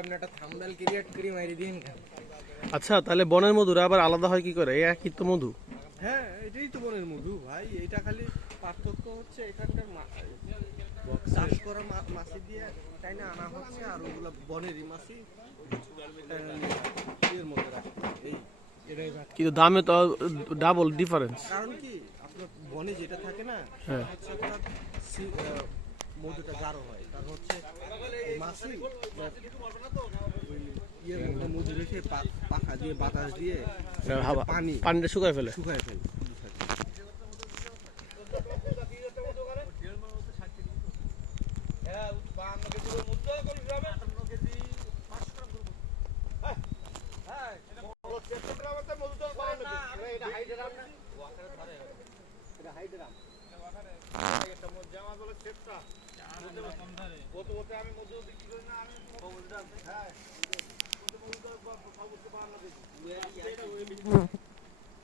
আপনি একটা thumbnail create করে মারি দিন। আচ্ছা, তাহলে বনের মধুরা আবার আলাদা হয় কি করে? এই একই তো মধু। হ্যাঁ, এটাই তো বনের মধু ভাই। এটা খালি পার্থক্য হচ্ছে এখানকার চাষ করা মাছি দিয়ে তাই না আনা হচ্ছে, আর ওগুলো বনেরই মাছি এর মধ্যে রাখে। এই এটাই কিন্তু দামে তো ডাবল ডিফারেন্স। কারণ কি, আপনার বনে যেটা থাকে না হ্যাঁ। সেটা হচ্ছে আপনার মধুটা গাঢ় হয়, কারণ হচ্ছে মাছি ইয়ের মধ্যে মধু রেখে পাখা দিয়ে বাতাস দিয়ে পানিটা শুকায় ফেলে। শুকায় ফেলে। আমি মধু বিক্রি করি না, আমি